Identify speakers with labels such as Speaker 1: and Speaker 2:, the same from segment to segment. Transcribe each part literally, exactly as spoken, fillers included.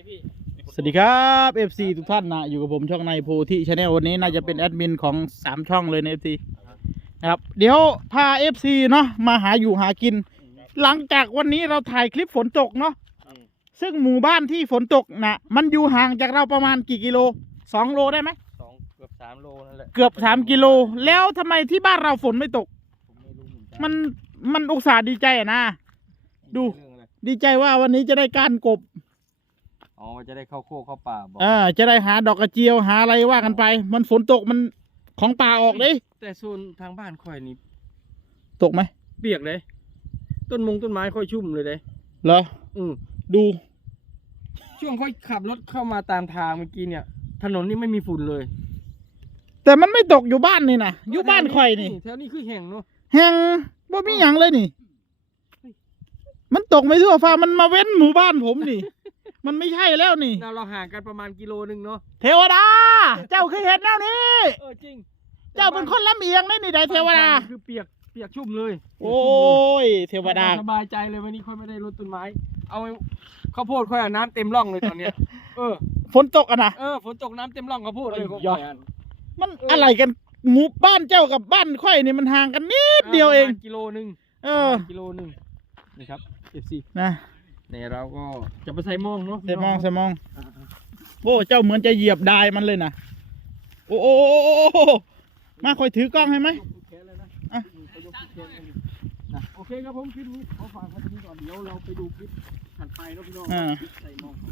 Speaker 1: พี่
Speaker 2: สวัสดีครับ เอฟ ซี ทุกท่านนะอยู่กับผมช่องในโพธิชาแนลวันนี้น่าจะเป็นแอดมินของสามช่องเลยใน เอฟ ซี นะครับเดี๋ยวพา เอฟ ซี เนาะมาหาอยู่หากิน หลังจากวันนี้เราถ่ายคลิปฝนตกเนาะซึ่งหมู่บ้านที่ฝนตกนะมันอยู่ห่างจากเราประมาณกี่กิโลสองโลได้ไหม
Speaker 1: สองเกือบสามโลนั่นแหละ
Speaker 2: เกือบสามกิโลแล้วทำไมที่บ้านเราฝนไม่ตกมันมันอุตส่าห์ดีใจอะนะดูดีใจว่าวันนี้จะได้การกบ
Speaker 1: อ๋อจะได้เข้าโคกเข้าป่าบอก
Speaker 2: อ่าจะได้หาดอกกระเจียวหาอะไรว่ากันไปมันฝนตกมันของป่าออกเลย
Speaker 1: แต่โซนทางบ้านค่อยนี่
Speaker 2: ตกไหม
Speaker 1: เปียกเลยต้นมงต้นไม้ค่อยชุ่มเลยเลย
Speaker 2: เหรอ
Speaker 1: อืม
Speaker 2: ดู
Speaker 1: ช่วงค่อยขับรถเข้ามาตามทางเมื่อกี้เนี่ยถนนนี่ไม่มีฝุ่นเลย
Speaker 2: แต่มันไม่ตกอยู่บ้านนี่นะอยู่บ้านข่อยนี่
Speaker 1: แถวนี้คือแห้งเนาะ
Speaker 2: แห้งบ่มีหยังเลยนี่มันตกไม่ทั่วฟ้ามันมาเว้นหมู่บ้านผมนี่ มันไม่ใช่แล้วนี่
Speaker 1: เราเราห่างกันประมาณกิโลนึงเนาะ
Speaker 2: เทวดาเจ้าเคยเห็นแล้วนี่
Speaker 1: เออจริง
Speaker 2: เจ้าเป็นคนลำเอียงได้นี่ได้เทวดา
Speaker 1: คือเปียกเปียกชุ่มเลย
Speaker 2: โอ้ยเทวดา
Speaker 1: สบายใจเลยวันนี้ค่อยไม่ได้รดต้นไม้เอาข้าวโพดค่อยน้ำเต็มร่องเลยตอนเนี้ยเออ
Speaker 2: ฝนตกอ่ะนะ
Speaker 1: เออฝนตกน้ำเต็มร่องข้าวโพดเลย
Speaker 2: ยอดมันอะไรกันหมู่บ้านเจ้ากับบ้านค่อยนี่มันห่างกันนิดเดียวเอง
Speaker 1: กิโลนึง
Speaker 2: เออ
Speaker 1: กิโลนึงนี่ครับ เอฟ ซี
Speaker 2: นะ
Speaker 1: เนี่ยเราก็จะไปใส่มองเนาะ
Speaker 2: ใส่มองใส่มองโอ้เจ้าเหมือนจะเหยียบได้มันเลยนะโอ้โอ้มาคอยถือกล้องให้ไหมอ่ะ
Speaker 1: โอเคครับผมคลิปนี้ขอฝากไว้ตรงนี้ก่อนเดี๋ยวเราไปดูคลิปถัดไปเนาะพี่น้องใส่มอง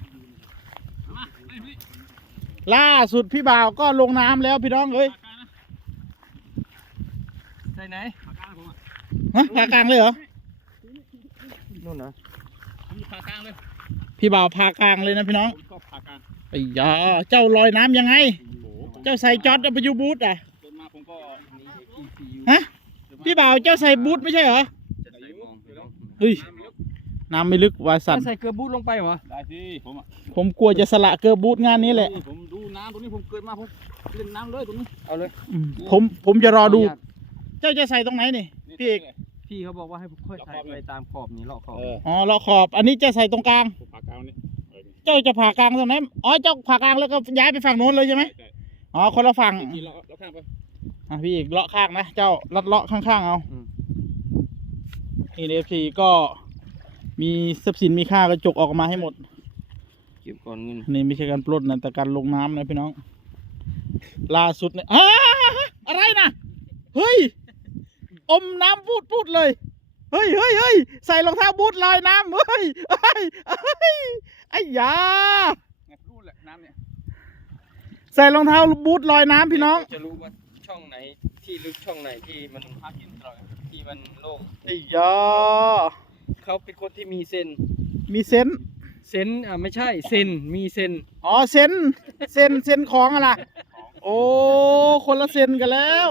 Speaker 2: ล่าสุดพี่บ่าวก็ลงน้ำแล้วพี่น้องเอ้ย
Speaker 1: ใส่ไหน
Speaker 2: ฮะผ่ากลางเลยเหรอ
Speaker 1: นู่นนะ
Speaker 2: ผ่ากลางเลยพี่บ่าวผ่ากลางเลยนะพี่น้องไอ้ยาเจ้าลอยน้ำยังไงเจ้าใส่จอดไปยูบูทอ่ะฮะพี่บ่าวเจ้าใส่บูทไม่ใช่เหรอเฮ้ยน้ำไม่ลึกวาสัน
Speaker 1: ใส่เกลือบูทลงไปเหรอ
Speaker 3: ได้สิผมอ่ะ
Speaker 2: ผมกลัวจะสละเกลือบูทงานนี้แหละ
Speaker 3: ผมดูน้ำตรงนี้ผมเกิดมาผมเล่นน้ำเลยตรงนี้
Speaker 1: เอาเลย
Speaker 2: ผมผมจะรอดูเจ้าจะใส่ตรงไหนนี่พี่เอก
Speaker 1: พี่เขาบอกว่าให้ค่อยใส่ไปตามขอบนี้เลาะขอบ
Speaker 2: อ๋อเลาะขอบอันนี้จะใส่ตรงกลาง
Speaker 3: ผ่ากลางนี่
Speaker 2: เจ้าจะผ่ากลางตรงไหนอ๋อเจ้าผ่ากลางแล้วก็ย้ายไปฝั่งโน้นเลยใช่ไหมอ๋อคนละฝั่ง
Speaker 3: เลาะข้างไป
Speaker 2: อ่ะพี่เอกเลาะข้างนะเจ้าลัดเลาะข้างๆเอานี่เอฟซีก็มีทรัพย์สินมีค่าก็จกออกมาให้หมด
Speaker 1: เก็บก่อนเงิน
Speaker 2: นี่ไม่ใช่การปล้นนะแต่การลงน้ำนะพี่น้องล่าสุดเนี่ยอะไรนะเฮ้ยอมน้ำพูดพูดเลยเฮ้ยเฮ้ยเฮ้ยใส่รองเท้าบูทลอยน้ำเฮ้ยเฮ้ยเฮ้ยไอ้ยา
Speaker 3: รู้แหละน้ำเนี่ย
Speaker 2: ใส่รองเท้าบูทลอยน้ำพี่น้อง
Speaker 1: จะรู้ว่าช่องไหนที่ลึกช่องไหนที่มันพักหินตลอดที่มันโล่ง
Speaker 2: ไอ้ยา
Speaker 1: เขาเป็นคนที่มีเซน
Speaker 2: มีเซน
Speaker 1: เซนอ่ะไม่ใช่เซนมีเซน
Speaker 2: อ๋อเซนเซนเซนของอะไรโอ้คนละเซนกันแล้ว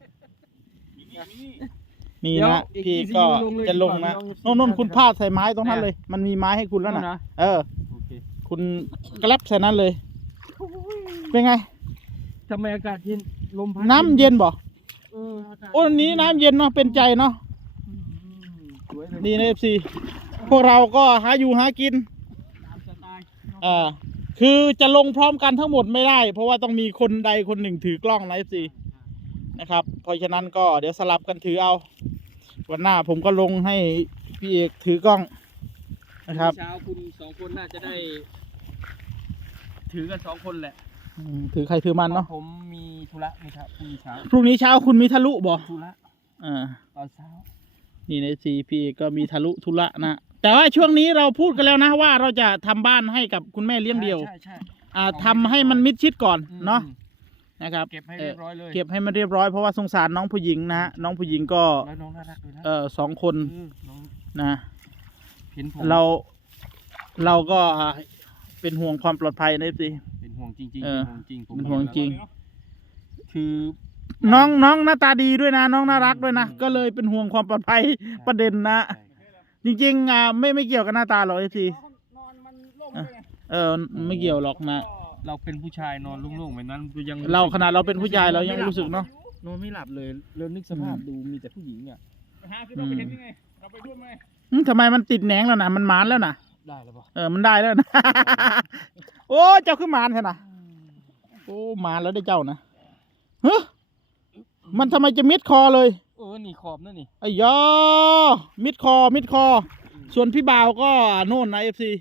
Speaker 2: นี่นะพี่ก็จะลงนะโน่นโน่นคุณพาดใส่ไม้ตรงนั้นเลยมันมีไม้ให้คุณแล้วนะเออคุณกระลับใส่นั้นเลยเป็นไง
Speaker 1: ทำไมอากาศเย็นลมพัด
Speaker 2: น้ำเย็นบ่โอ้นี้น้ำเย็นเนาะเป็นใจเนาะนี่นะเอฟซีพวกเราก็หาอยู่หากินอ่าคือจะลงพร้อมกันทั้งหมดไม่ได้เพราะว่าต้องมีคนใดคนหนึ่งถือกล้องนะเอฟซีนะครับเพราะฉะนั้นก็เดี๋ยวสลับกันถือเอาวันหน้าผมก็ลงให้พี่เอกถือกล้องนะครับ
Speaker 1: เช้าคุณสองคนน่าจะได้ถือกันสองคนแหละ
Speaker 2: ถือใครถือมันเนาะ
Speaker 1: ผมมีธุระนี่ครับพรุ่งนี้เช้า
Speaker 2: พรุ่งนี้เช้าคุณมีทะลุบ่
Speaker 1: ธุระ
Speaker 2: อ่า
Speaker 1: ตอนเช้า
Speaker 2: นี่ในซีพี่ก็มีทะลุธุระนะแต่ว่าช่วงนี้เราพูดกันแล้วนะว่าเราจะทำบ้านให้กับคุณแม่เลี้ยงเดี่ยว
Speaker 1: ใช่ใช่
Speaker 2: อ่าทำให้มันมิดชิดก่อนเนาะนะครับ
Speaker 1: เก็บให้เรียบร้อยเลย
Speaker 2: เก็บให้มันเรียบร้อยเพราะว่าสงสารน้องผู้หญิงนะฮะน้องผู้หญิงก็
Speaker 1: น้องน่ารักด้วยนะ
Speaker 2: เออสองคนนะ
Speaker 1: เรา
Speaker 2: เราก็เป็นห่วงความปลอดภัยนะสิ
Speaker 1: เป็นห่วงจริงๆเป็นห่วงจริง
Speaker 2: เป็นห่วงจริง
Speaker 1: คือ
Speaker 2: น้องน้องหน้าตาดีด้วยนะน้องน่ารักด้วยนะก็เลยเป็นห่วงความปลอดภัยประเด็นนะจริงๆอ่ะไม่ไม่เกี่ยวกับหน้าตาหรอกไอ้สิเออไม่เกี่ยวหรอกนะ
Speaker 1: เราเป็นผู้ชายนอนโล่งๆแบบนั้นยัง
Speaker 2: เราขนาดเราเป็นผู้ชายเรายังรู้สึกเนาะ
Speaker 1: นอนไม่หลับเลยเรานึกสภาพดูมีแต่ผู้หญิงเนี่ย
Speaker 3: ไปหาคือเราไปเห็นยังไงเราไปด้วยไหม
Speaker 2: ทำไมมันติดแหนงแล้วนะมันหมานแล้วนะ
Speaker 1: ได้แล้วป่ะ
Speaker 2: เออมันได้แล้วนะ โอ้เจ้าขึ้นมานใช่นะโอ้มาแล้วได้เจ้านะเฮ้ยมันทำไมจะมิดคอเลย
Speaker 1: เออนี่ขอบนั่นนี่
Speaker 2: ไอ้ยอมิดคอมิดคอ ส่วนพี่บ่าวก็โน่นนะเอฟซี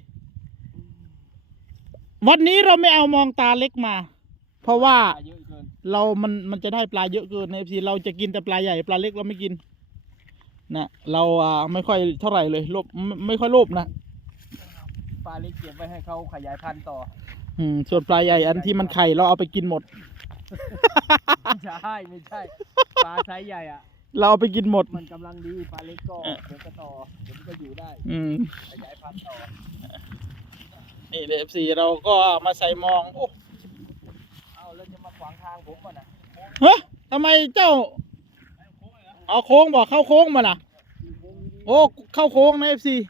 Speaker 2: วันนี้เราไม่เอามองตาเล็กมา เพราะว่า
Speaker 1: เยอะเกิน
Speaker 2: เรามันมันจะได้ปลาเยอะเกินในเอฟซีเราจะกินแต่ปลาใหญ่ปลาเล็กเราไม่กินนะเราอ่าไม่ค่อยเท่าไหร่เลยโลภไม่ไม่ค่อยโลภนะ
Speaker 1: ปลาเล็กเก็บไว้ให้เขาขยายพันธุ์ต่อ
Speaker 2: อืมส่วนปลาใหญ่อันที่มันไข่เราเอาไปกินหมด
Speaker 1: ไม่ใช่ไม่ใช่ปลาไซส์ใหญ่อ่ะ
Speaker 2: เราเอาไปกินหมด
Speaker 1: มันกำลังดีปลาเล็กก็เดี๋ยวก็ต่อเดี๋ยวมันก็อยู่ได้
Speaker 2: อืม
Speaker 1: ขยายพันธุ์ต่อ
Speaker 2: นี่เอฟซีเราก็มาใส่มองโอ้
Speaker 1: เอาแล้วจะมาขวางทางผมก่อนนะ
Speaker 2: เฮ้ยทำไมเจ้าเอาโค้งบอกเข้าโค้งมาล่ะ โอ้เข้าโค้งนะเอฟซี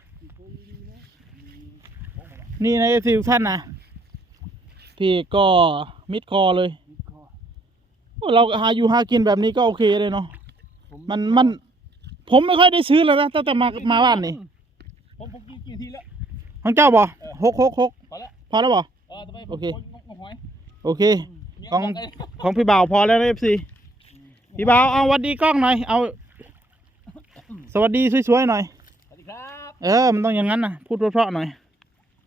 Speaker 2: นี่นะเอฟซีทุกท่านนะพี่ก็มิดคอเลย
Speaker 1: มิดคอ
Speaker 2: โอ้เราหาอยู่หากินแบบนี้ก็โอเคเลยเนาะ
Speaker 1: ผม
Speaker 2: มันมันผมไม่ค่อยได้ซื้อแล้วนะตั้งแต่มามาบ้านนี่
Speaker 3: ผมผมกินกี่ทีแล้ว
Speaker 2: ของเจ้าบ่หกหกหก
Speaker 3: พอแล้ว
Speaker 2: พอแล้วบ่
Speaker 3: เออทำไมผม
Speaker 2: โอเค
Speaker 3: นกหอย
Speaker 2: โอเค
Speaker 3: เนี่ย
Speaker 2: ของ
Speaker 3: บอกไง
Speaker 2: ของพี่บ่าวพอแล้วนะเอฟซีพี่บ่าวเอาวัดดีกล้องหน่อยเอา สวัสดีสวยๆหน่อย
Speaker 3: สวัสดีครับ
Speaker 2: เออมันต้องอย่างนั้นนะพูดเพราะๆหน่อย